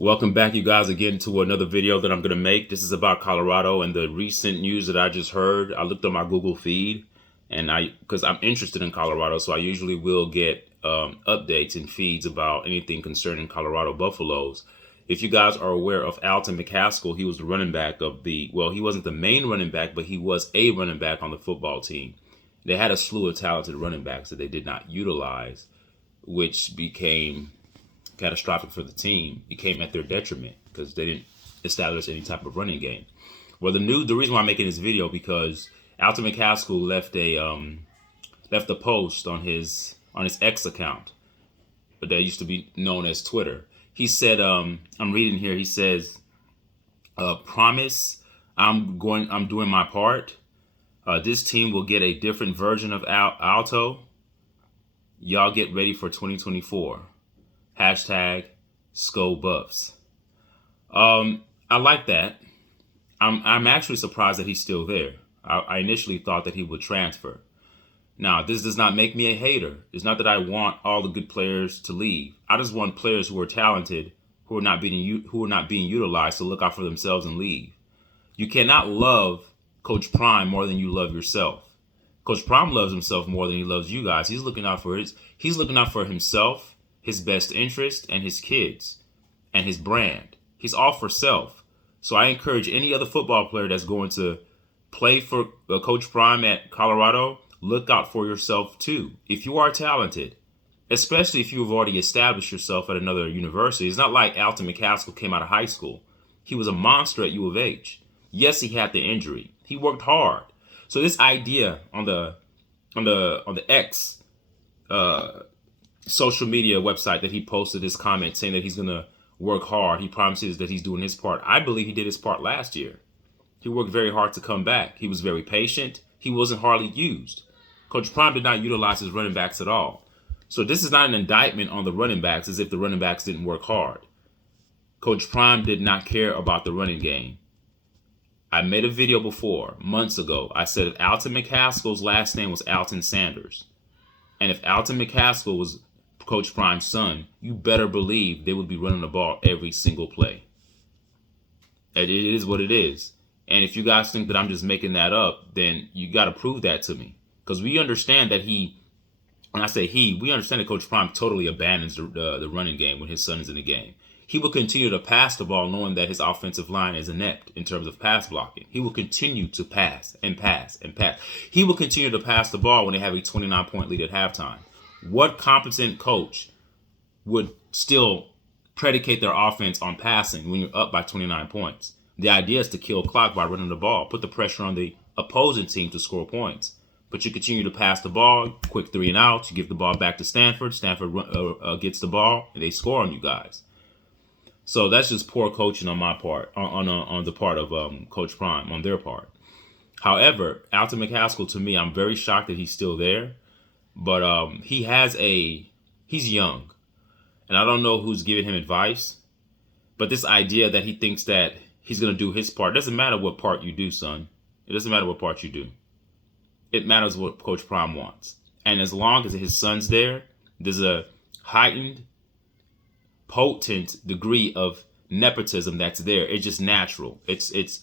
Welcome back, you guys, again to another video that I'm going to make. This is about Colorado and the recent news that I just heard. I looked on my Google feed, and because I'm interested in Colorado, so I usually will get updates and feeds about anything concerning Colorado Buffaloes. If you guys are aware of Alton McCaskill, he was the running back of he wasn't the main running back, but he was a running back on the football team. They had a slew of talented running backs that they did not utilize, which became catastrophic for the team. It came at their detriment because they didn't establish any type of running game. Well, the reason why I'm making this video because Alton McCaskill left a post on his X account, but that used to be known as Twitter. He said, I'm reading here. He says, "Promise, I'm doing my part. This team will get a different version of Alto. Y'all get ready for 2024. Hashtag Sko Buffs." I like that. I'm actually surprised that he's still there. I initially thought that he would transfer. Now, this does not make me a hater. It's not that I want all the good players to leave. I just want players who are talented, who are not being utilized, to look out for themselves and leave. You cannot love Coach Prime more than you love yourself. Coach Prime loves himself more than he loves you guys. He's looking out for himself, his best interest, and his kids, and his brand. He's all for self. So I encourage any other football player that's going to play for Coach Prime at Colorado, look out for yourself too. If you are talented, especially if you've already established yourself at another university. It's not like Alton McCaskill came out of high school. He was a monster at U of H. Yes, he had the injury. He worked hard. So this idea on the X social media website that he posted this comment saying that he's going to work hard. He promises that he's doing his part. I believe he did his part last year. He worked very hard to come back. He was very patient. He wasn't hardly used. Coach Prime did not utilize his running backs at all. So this is not an indictment on the running backs as if the running backs didn't work hard. Coach Prime did not care about the running game. I made a video before, months ago. I said if Alton McCaskill's last name was Alton Sanders, and if Alton McCaskill was Coach Prime's son, you better believe they would be running the ball every single play. It is what it is. And if you guys think that I'm just making that up, then you got to prove that to me. Because we understand that when I say we understand that Coach Prime totally abandons the running game when his son is in the game. He will continue to pass the ball knowing that his offensive line is inept in terms of pass blocking. He will continue to pass and pass and pass. He will continue to pass the ball when they have a 29-point lead at halftime. What competent coach would still predicate their offense on passing when you're up by 29 points? The idea is to kill clock by running the ball, put the pressure on the opposing team to score points. But you continue to pass the ball, quick 3 and out. You give the ball back to Stanford. Stanford gets the ball, and they score on you guys. So that's just poor coaching on my part, on the part of Coach Prime, on their part. However, Alton McCaskill, to me, I'm very shocked that he's still there. But he's young. And I don't know who's giving him advice. But this idea that he thinks that he's going to do his part, doesn't matter what part you do, son. It doesn't matter what part you do. It matters what Coach Prime wants. And as long as his son's there, there's a heightened, potent degree of nepotism that's there. It's just natural. It's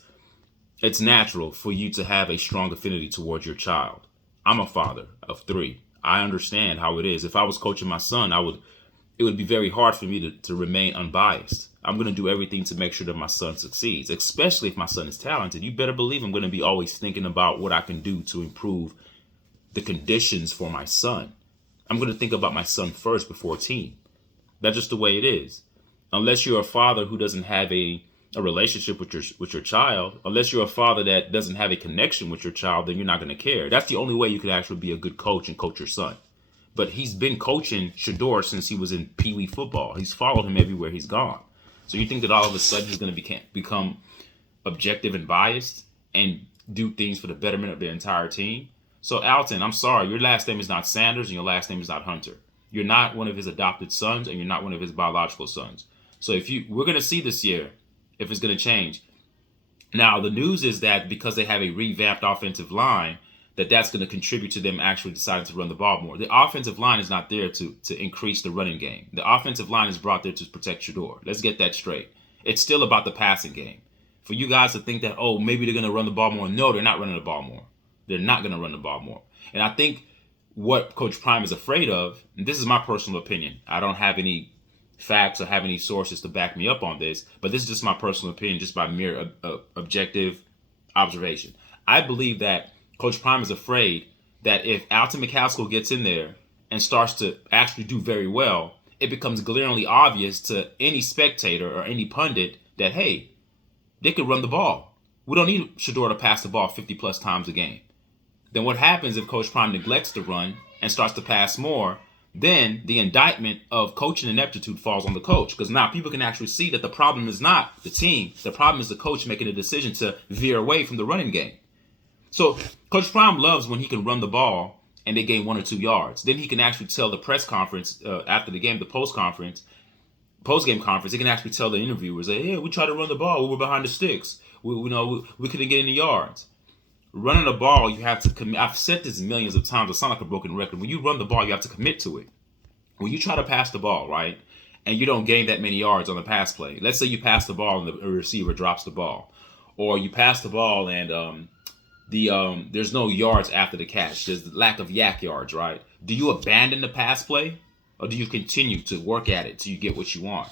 natural for you to have a strong affinity towards your child. I'm a father of 3. I understand how it is. If I was coaching my son, it would be very hard for me to remain unbiased. I'm going to do everything to make sure that my son succeeds, especially if my son is talented. You better believe I'm going to be always thinking about what I can do to improve the conditions for my son. I'm going to think about my son first before team. That's just the way it is. Unless you're a father who doesn't have a relationship with your child, unless you're a father that doesn't have a connection with your child, then you're not going to care. That's the only way you could actually be a good coach and coach your son. But he's been coaching Shador since he was in Pee Wee football. He's followed him everywhere he's gone. So you think that all of a sudden he's going to become objective and biased and do things for the betterment of the entire team? So Alton, I'm sorry, your last name is not Sanders and your last name is not Hunter. You're not one of his adopted sons and you're not one of his biological sons. So we're going to see this year if it's going to change. Now, the news is that because they have a revamped offensive line, that's going to contribute to them actually deciding to run the ball more. The offensive line is not there to increase the running game. The offensive line is brought there to protect Shedeur. Let's get that straight. It's still about the passing game. For you guys to think that, oh, maybe they're going to run the ball more. No, they're not running the ball more. They're not going to run the ball more. And I think what Coach Prime is afraid of, and this is my personal opinion, I don't have any facts or have any sources to back me up on this, but this is just my personal opinion, just by mere objective observation. I believe that Coach Prime is afraid that if Alton McCaskill gets in there and starts to actually do very well, it becomes glaringly obvious to any spectator or any pundit that, hey, they could run the ball. We don't need Shedeur to pass the ball 50 plus times a game. Then what happens if Coach Prime neglects to run and starts to pass more? Then the indictment of coaching ineptitude falls on the coach, because now people can actually see that the problem is not the team. The problem is the coach making a decision to veer away from the running game. So Coach Prime loves when he can run the ball and they gain 1 or 2 yards. Then he can actually tell the press conference after the game, the post-game conference, he can actually tell the interviewers, that, yeah, we tried to run the ball. We were behind the sticks. We couldn't get any yards. Running the ball, you have to commit. I've said this millions of times. It sounds like a broken record. When you run the ball, you have to commit to it. When you try to pass the ball, right, and you don't gain that many yards on the pass play. Let's say you pass the ball and the receiver drops the ball. Or you pass the ball and there's no yards after the catch. There's the lack of yak yards, right? Do you abandon the pass play? Or do you continue to work at it till you get what you want?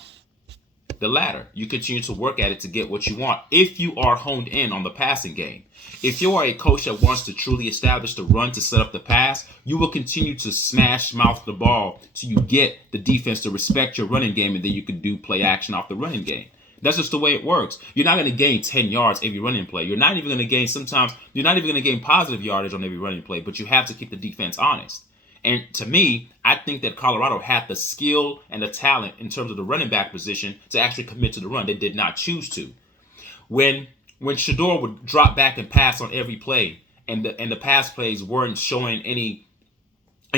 The latter. You continue to work at it to get what you want if you are honed in on the passing game. If you are a coach that wants to truly establish the run to set up the pass, you will continue to smash mouth the ball till you get the defense to respect your running game, and then you can do play action off the running game. That's just the way it works. You're not going to gain 10 yards every running play. You're not even going to gain positive yardage on every running play, but you have to keep the defense honest. And to me, I think that Colorado had the skill and the talent in terms of the running back position to actually commit to the run. They did not choose to. When Shedeur would drop back and pass on every play, and the pass plays weren't showing any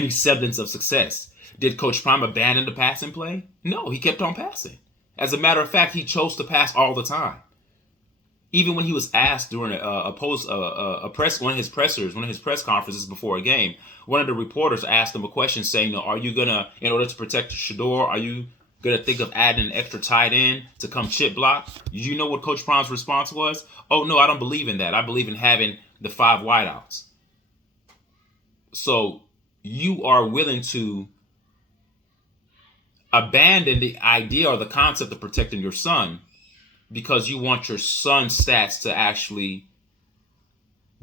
semblance of success, did Coach Prime abandon the passing play? No, he kept on passing. As a matter of fact, he chose to pass all the time. Even when he was asked during one of his press conferences before a game, one of the reporters asked him a question saying, are you going to, in order to protect Shedeur, are you going to think of adding an extra tight end to come chip block? Did you know what Coach Prime's response was? Oh, no, I don't believe in that. I believe in having the 5 wideouts. So you are willing to abandon the idea or the concept of protecting your son because you want your son's stats to actually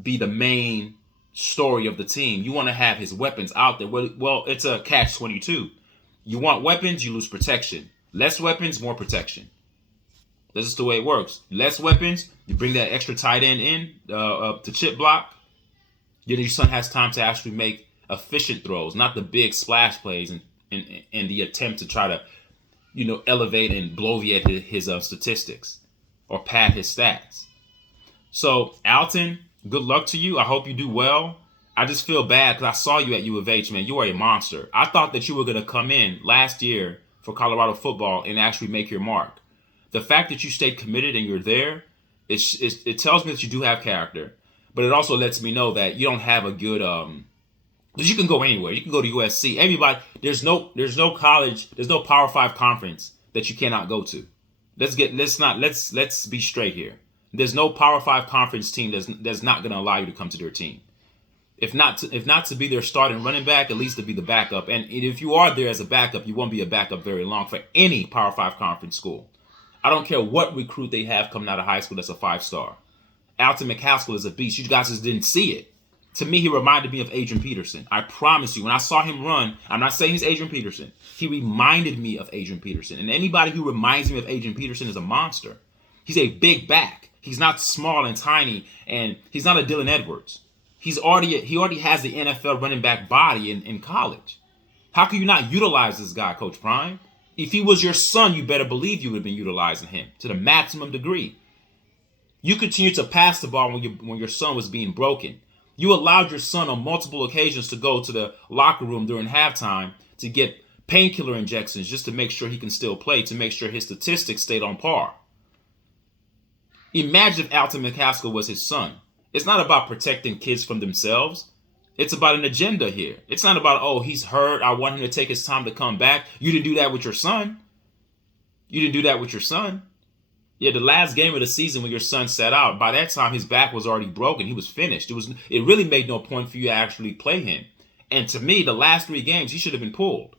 be the main story of the team. You want to have his weapons out there. Well, it's a catch-22. You want weapons, you lose protection. Less weapons, more protection. This is the way it works. Less weapons, you bring that extra tight end in to chip block. Your son has time to actually make efficient throws, not the big splash plays and the attempt to try to, elevate and bloviate his statistics or pad his stats. So, Alton, good luck to you. I hope you do well. I just feel bad because I saw you at U of H, man. You are a monster. I thought that you were going to come in last year for Colorado football and actually make your mark. The fact that you stayed committed and you're there, it tells me that you do have character. But it also lets me know that you don't have a good because you can go anywhere. You can go to USC. Everybody, there's no college, there's no Power 5 conference that you cannot go to. Let's be straight here. There's no Power 5 conference team that's not going to allow you to come to their team. If not to be their starting running back, at least to be the backup. And if you are there as a backup, you won't be a backup very long for any Power 5 conference school. I don't care what recruit they have coming out of high school that's a 5-star. Alton McCaskill is a beast. You guys just didn't see it. To me, he reminded me of Adrian Peterson. I promise you, when I saw him run, I'm not saying he's Adrian Peterson. He reminded me of Adrian Peterson. And anybody who reminds me of Adrian Peterson is a monster. He's a big back. He's not small and tiny, and he's not a Dylan Edwards. He already has the NFL running back body in college. How can you not utilize this guy, Coach Prime? If he was your son, you better believe you would have been utilizing him to the maximum degree. You continued to pass the ball when your son was being broken. You allowed your son on multiple occasions to go to the locker room during halftime to get painkiller injections just to make sure he can still play, to make sure his statistics stayed on par. Imagine if Alton McCaskill was his son. It's not about protecting kids from themselves. It's about an agenda here. It's not about, oh, he's hurt, I want him to take his time to come back. You didn't do that with your son. You didn't do that with your son. Yeah, the last game of the season when your son sat out, by that time his back was already broken. He was finished. It really made no point for you to actually play him. And to me, the last 3 games, he should have been pulled.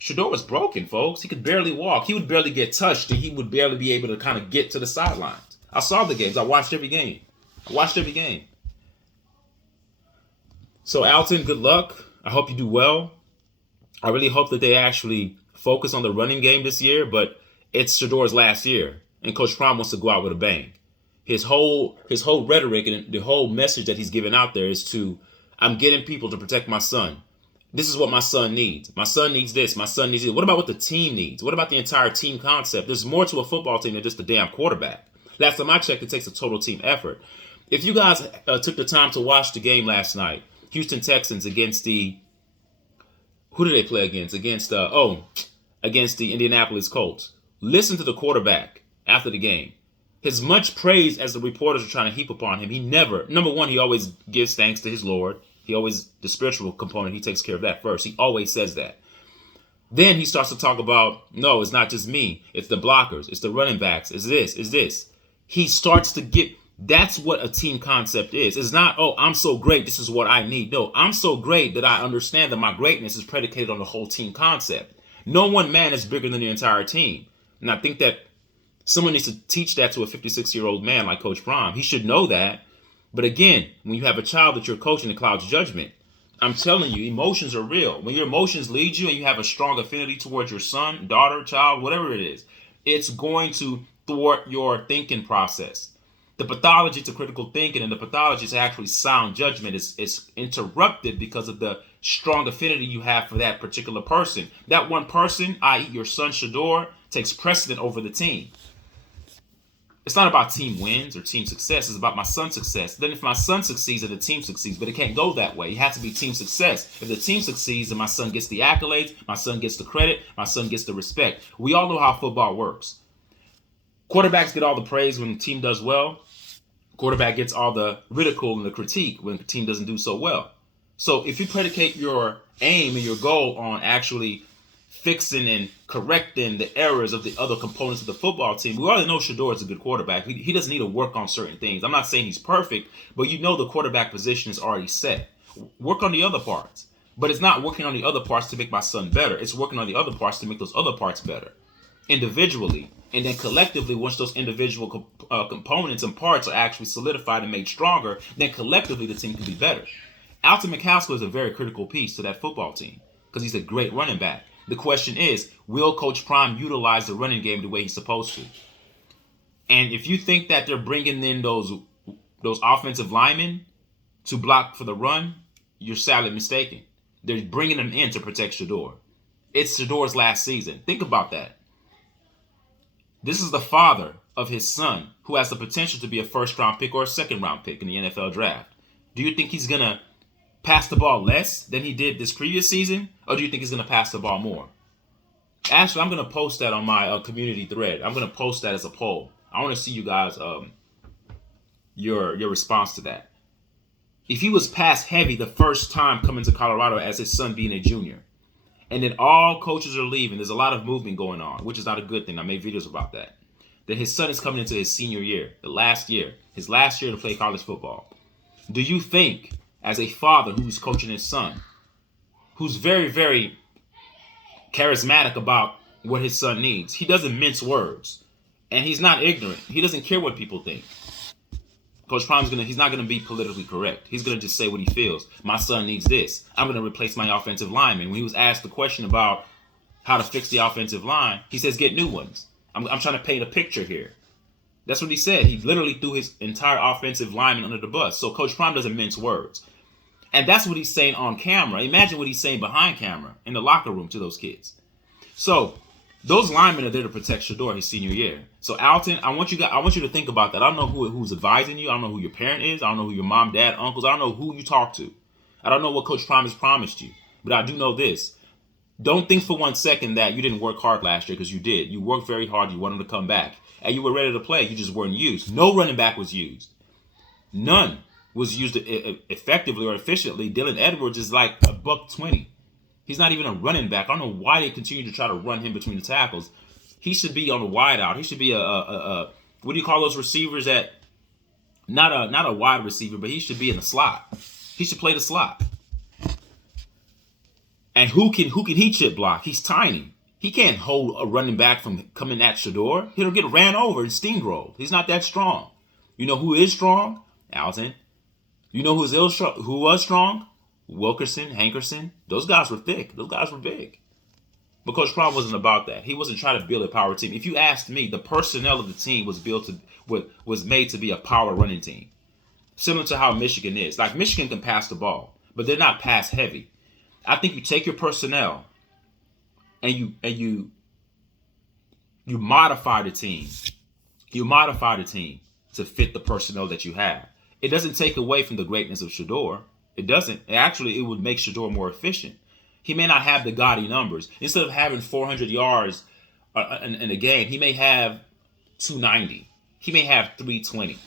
Shedeur was broken, folks. He could barely walk. He would barely get touched, and he would barely be able to kind of get to the sidelines. I saw the games. I watched every game. So, Alton, good luck. I hope you do well. I really hope that they actually focus on the running game this year, but it's Shedeur's last year, and Coach Prime wants to go out with a bang. His whole rhetoric and the whole message that he's giving out there is to, I'm getting people to protect my son. This is what my son needs. My son needs this. My son needs it. What about what the team needs? What about the entire team concept? There's more to a football team than just the damn quarterback. Last time I checked, it takes a total team effort. If you guys took the time to watch the game last night, Houston Texans against the, who did they play against? Against the Indianapolis Colts. Listen to the quarterback after the game. As much praise as the reporters are trying to heap upon him, he never, number one, he always gives thanks to his Lord. He always, the spiritual component, he takes care of that first. He always says that. Then he starts to talk about, no, it's not just me. It's the blockers. It's the running backs. It's this. He starts to get, that's what a team concept is. It's not, oh, I'm so great, this is what I need. No, I'm so great that I understand that my greatness is predicated on the whole team concept. No one man is bigger than the entire team. And I think that someone needs to teach that to a 56-year-old man like Coach Prime. He should know that. But again, when you have a child that you're coaching, it clouds judgment. I'm telling you, emotions are real. When your emotions lead you and you have a strong affinity towards your son, daughter, child, whatever it is, it's going to thwart your thinking process. The pathology to critical thinking and the pathology to actually sound judgment is interrupted because of the strong affinity you have for that particular person. That one person, i.e. your son Shedeur, takes precedent over the team. It's not about team wins or team success. It's about my son's success. Then if my son succeeds, then the team succeeds. But it can't go that way. It has to be team success. If the team succeeds, then my son gets the accolades, my son gets the credit, my son gets the respect. We all know how football works. Quarterbacks get all the praise when the team does well. Quarterback gets all the ridicule and the critique when the team doesn't do so well. So if you predicate your aim and your goal on actually fixing and correcting the errors of the other components of the football team, we already know Shedeur is a good quarterback. He doesn't need to work on certain things. I'm not saying he's perfect, but you know the quarterback position is already set. Work on the other parts. But it's not working on the other parts to make my son better. It's working on the other parts to make those other parts better. Individually. And then collectively, once those individual components and parts are actually solidified and made stronger, then collectively the team can be better. Alton McCaskill is a very critical piece to that football team because he's a great running back. The question is, will Coach Prime utilize the running game the way he's supposed to? And if you think that they're bringing in those offensive linemen to block for the run, you're sadly mistaken. They're bringing them in to protect Shedeur. It's Shedeur's last season. Think about that. This is the father of his son who has the potential to be a first-round pick or a second-round pick in the NFL draft. Do you think he's going to pass the ball less than he did this previous season? Or do you think he's going to pass the ball more? Actually, I'm going to post that on my community thread. I'm going to post that as a poll. I want to see you guys, your response to that. If he was pass heavy the first time coming to Colorado as his son being a junior, and then all coaches are leaving, there's a lot of movement going on, which is not a good thing. I made videos about that. Then his son is coming into his senior year, his last year to play college football. Do you think, as a father who's coaching his son, who's very, very charismatic about what his son needs, he doesn't mince words, and he's not ignorant. He doesn't care what people think. Coach Prime's he's not gonna be politically correct. He's gonna just say what he feels. My son needs this. I'm gonna replace my offensive lineman. When he was asked the question about how to fix the offensive line, he says, get new ones. I'm trying to paint a picture here. That's what he said. He literally threw his entire offensive lineman under the bus. So Coach Prime doesn't mince words. And that's what he's saying on camera. Imagine what he's saying behind camera in the locker room to those kids. So those linemen are there to protect Shedeur his senior year. So Alton, I want you to think about that. I don't know who's advising you. I don't know who your parent is. I don't know who your mom, dad, uncles. I don't know who you talk to. I don't know what Coach Prime has promised you. But I do know this. Don't think for 1 second that you didn't work hard last year, because you did. You worked very hard. You wanted to come back. And you were ready to play. You just weren't used. No running back was used. None. was used effectively or efficiently, Dylan Edwards is like a $120. He's not even a running back. I don't know why they continue to try to run him between the tackles. He should be on the wide out. He should be a what do you call those receivers that not a wide receiver, but he should be in the slot. He should play the slot. And who can he chip block? He's tiny. He can't hold a running back from coming at Shador. He'll get ran over and steamrolled. He's not that strong. You know who is strong? Alton. You know who was strong? Wilkerson, Hankerson. Those guys were thick. Those guys were big. But Coach Prime wasn't about that. He wasn't trying to build a power team. If you asked me, the personnel of the team was made to be a power running team. Similar to how Michigan is. Like Michigan can pass the ball, but they're not pass heavy. I think you take your personnel and you modify the team. You modify the team to fit the personnel that you have. It doesn't take away from the greatness of Shador. It doesn't. Actually, it would make Shador more efficient. He may not have the gaudy numbers. Instead of having 400 yards in a game, he may have 290. He may have 320.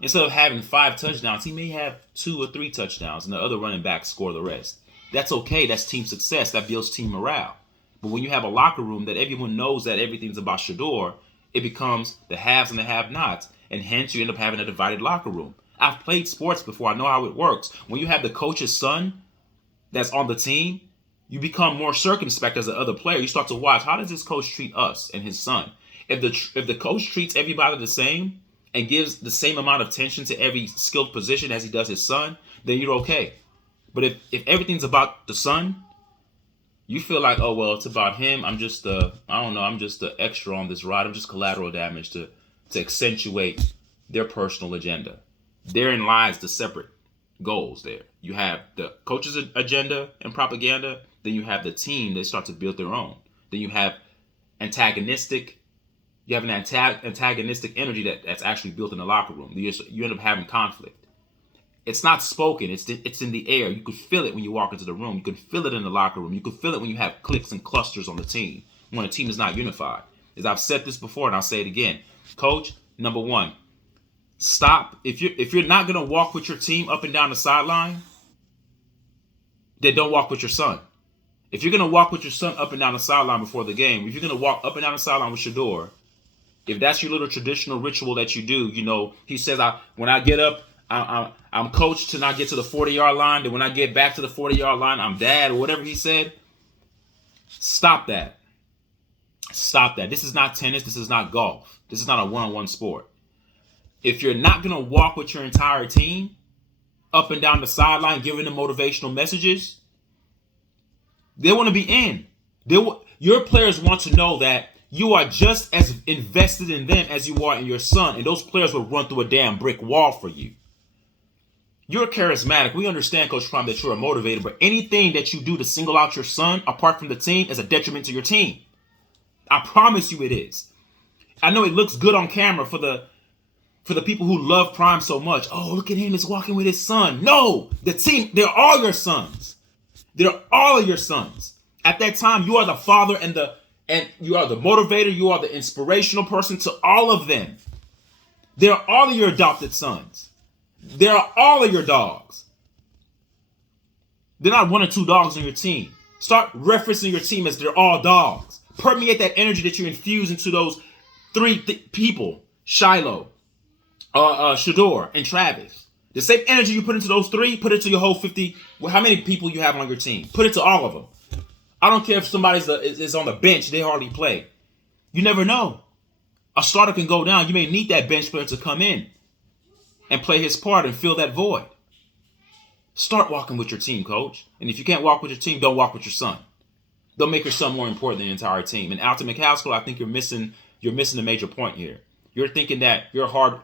Instead of having 5 touchdowns, he may have 2 or 3 touchdowns, and the other running backs score the rest. That's okay. That's team success. That builds team morale. But when you have a locker room that everyone knows that everything's about Shador, it becomes the haves and the have-nots, and hence you end up having a divided locker room. I've played sports before. I know how it works. When you have the coach's son that's on the team, you become more circumspect as an other player. You start to watch, how does this coach treat us and his son? If the coach treats everybody the same and gives the same amount of attention to every skilled position as he does his son, then you're okay. But if everything's about the son, you feel like, oh, well, it's about him. I'm just I'm just the extra on this ride. I'm just collateral damage to accentuate their personal agenda. Therein lies the separate goals there. You have the coach's agenda and propaganda. Then you have the team that start to build their own. Then you have antagonistic energy that's actually built in the locker room. You end up having conflict. It's not spoken. It's in the air. You can feel it when you walk into the room. You can feel it in the locker room. You can feel it when you have cliques and clusters on the team, when a team is not unified. As I've said this before, and I'll say it again. Coach, number one, stop. If you're not going to walk with your team up and down the sideline, then don't walk with your son. If you're going to walk with your son up and down the sideline before the game, if you're going to walk up and down the sideline with Shador, if that's your little traditional ritual that you do, he says, when I get up, I'm coached to not get to the 40-yard line. Then when I get back to the 40-yard line, I'm dad, or whatever he said. Stop that. Stop that. This is not tennis. This is not golf. This is not a one-on-one sport. If you're not going to walk with your entire team up and down the sideline, giving them motivational messages, they want to be in. Your players want to know that you are just as invested in them as you are in your son, and those players will run through a damn brick wall for you. You're charismatic. We understand, Coach Prime, that you're a motivator, but anything that you do to single out your son apart from the team is a detriment to your team. I promise you it is. I know it looks good on camera for the people who love Prime so much. Oh, look at him, he's walking with his son. No, the team, they're all your sons. They're all of your sons. At that time, you are the father and you are the motivator, you are the inspirational person to all of them. They're all of your adopted sons. They're all of your dogs. They're not 1 or 2 dogs on your team. Start referencing your team as they're all dogs. Permeate that energy that you infuse into those 3 people, Shiloh, Shador, and Travis. The same energy you put into those 3, put it to your whole 50. How many people you have on your team? Put it to all of them. I don't care if somebody is on the bench, they hardly play. You never know. A starter can go down. You may need that bench player to come in and play his part and fill that void. Start walking with your team, coach. And if you can't walk with your team, don't walk with your son. Don't make your son more important than the entire team. And Alton McCaskill, I think you're missing a major point here. You're thinking that your hard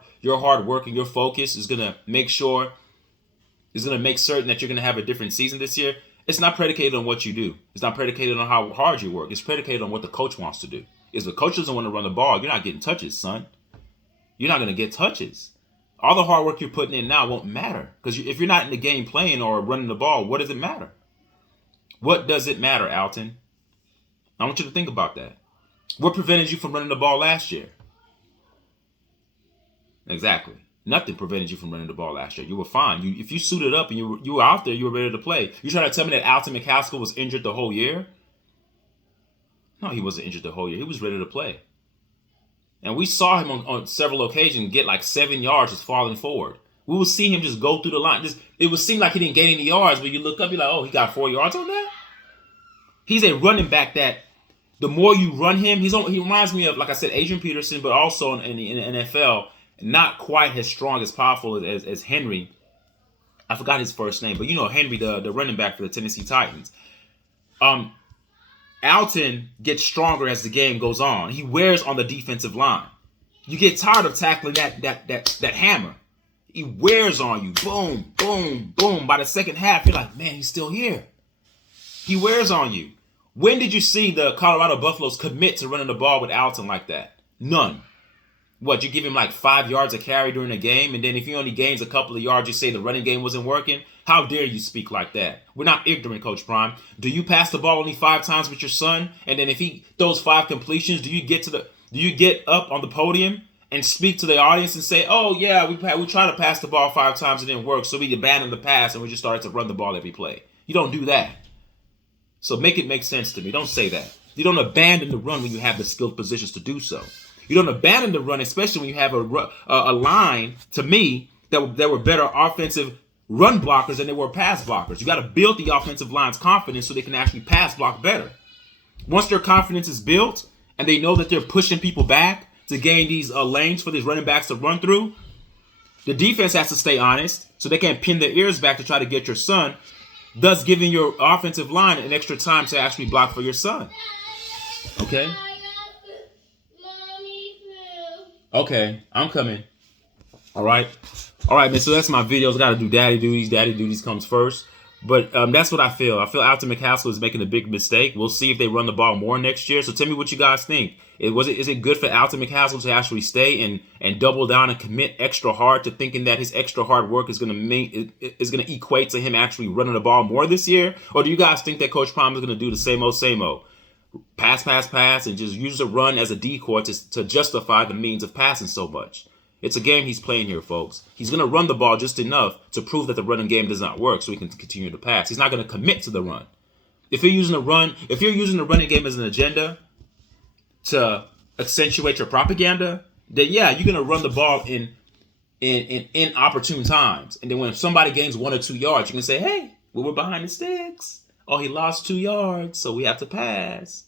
work and your focus is gonna make certain that you're gonna have a different season this year. It's not predicated on what you do. It's not predicated on how hard you work. It's predicated on what the coach wants to do. If the coach doesn't want to run the ball, you're not getting touches, son. You're not gonna get touches. All the hard work you're putting in now won't matter. Because if you're not in the game playing or running the ball, what does it matter? What does it matter, Alton? I want you to think about that. What prevented you from running the ball last year? Exactly. Nothing prevented you from running the ball last year. You were fine. If you suited up and you were out there, you were ready to play. You trying to tell me that Alton McCaskill was injured the whole year? No, he wasn't injured the whole year. He was ready to play. And we saw him on several occasions get like 7 yards just falling forward. We would see him just go through the line. It would seem like he didn't gain any yards, but you look up, you're like, oh, he got 4 yards on that? He's a running back that the more you run him, he reminds me of, like I said, Adrian Peterson, but also in the NFL, not quite as strong, as powerful as Henry. I forgot his first name, but you know Henry, the running back for the Tennessee Titans. Alton gets stronger as the game goes on. He wears on the defensive line. You get tired of tackling that hammer. He wears on you. Boom, boom, boom. By the second half, you're like, man, he's still here. He wears on you. When did you see the Colorado Buffaloes commit to running the ball with Alton like that? None. What, you give him like 5 yards a carry during a game, and then if he only gains a couple of yards, you say the running game wasn't working? How dare you speak like that? We're not ignorant, Coach Prime. Do you pass the ball only 5 times with your son, and then if he throws 5 completions, do you get up on the podium and speak to the audience and say, oh yeah, we tried to pass the ball 5 times, it didn't work, so we abandoned the pass and we just started to run the ball every play? You don't do that. So make it make sense to me. Don't say that. You don't abandon the run when you have the skilled positions to do so. You don't abandon the run, especially when you have a line, to me, that were better offensive run blockers than they were pass blockers. You got to build the offensive line's confidence so they can actually pass block better. Once their confidence is built and they know that they're pushing people back to gain these lanes for these running backs to run through, the defense has to stay honest so they can't pin their ears back to try to get your son, thus giving your offensive line an extra time to actually block for your son. Okay? Okay, I'm coming. All right, man. So that's my videos. Got to do daddy duties. Daddy duties comes first. But that's what I feel. I feel Alton McCaskill is making a big mistake. We'll see if they run the ball more next year. So tell me what you guys think. Is it good for Alton McCaskill to actually stay and double down and commit extra hard to thinking that his extra hard work is going to equate to him actually running the ball more this year? Or do you guys think that Coach Prime is going to do the same old? Pass, and just use the run as a decoy to justify the means of passing so much? It's a game he's playing here, folks. He's going to run the ball just enough to prove that the running game does not work so he can continue to pass. He's not going to commit to the run. If you're using the running game as an agenda to accentuate your propaganda, then yeah, you're going to run the ball in inopportune times. And then when somebody gains 1 or 2 yards, you can say, hey, we were behind the sticks. Oh, he lost 2 yards, so we have to pass.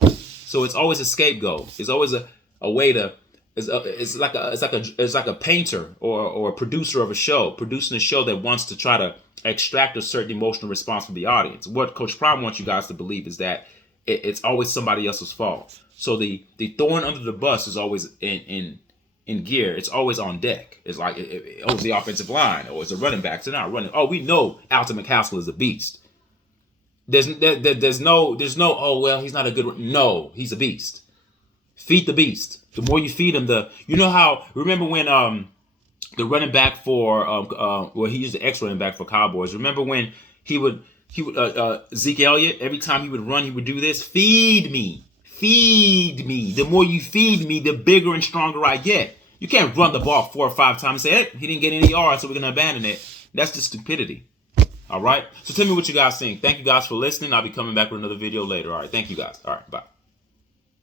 So it's always a scapegoat. It's always a way to. It's like a painter or a producer of a show, producing a show that wants to try to extract a certain emotional response from the audience. What Coach Prime wants you guys to believe is that it's always somebody else's fault. So the thorn under the bus is always in gear. It's always on deck. It's like it's the offensive line or it's the running backs. They're not running. Oh, we know Alton McCaskill is a beast. There's no oh well, he's not a good. No, he's a beast. Feed the beast. The more you feed him, remember when the running back for he used the ex-running back for Cowboys. Remember when he would Zeke Elliott, every time he would run, he would do this. Feed me. The more you feed me, the bigger and stronger I get. You can't run the ball 4 or 5 times and say, hey, he didn't get any yards, so we're gonna abandon it. That's just stupidity. All right. So tell me what you guys think. Thank you guys for listening. I'll be coming back with another video later. All right. Thank you guys. All right. Bye.